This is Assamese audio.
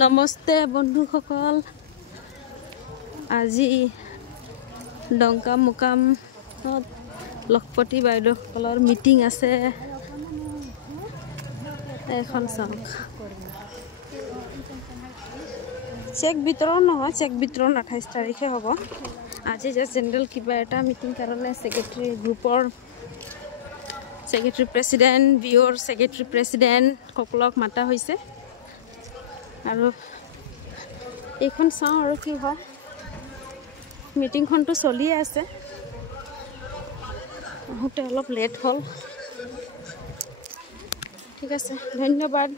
নমস্তে বন্ধুসকল আজি ডংকা মুকামত লখপতি বাইদেউসকলৰ মিটিং আছে এখন চাওক চেক বিতৰণ নহয় চেক বিতৰণ 28 তাৰিখে হ'ব আজি জাস্ট জেনেৰেল কিবা এটা মিটিং কাৰণে সেক্ৰেটাৰী গ্ৰুপৰ সেক্ৰেটাৰী প্ৰেসিডেন্ট বিওৰ সেক্ৰেটাৰী প্ৰেসিডেন্ট সকলক মাতা হৈছে আৰু এইখন চাওঁ আৰু কি হয় মিটিংখনটো চলিয়ে আছে আহোঁতে অলপ লেট হ'ল ঠিক আছে ধন্যবাদ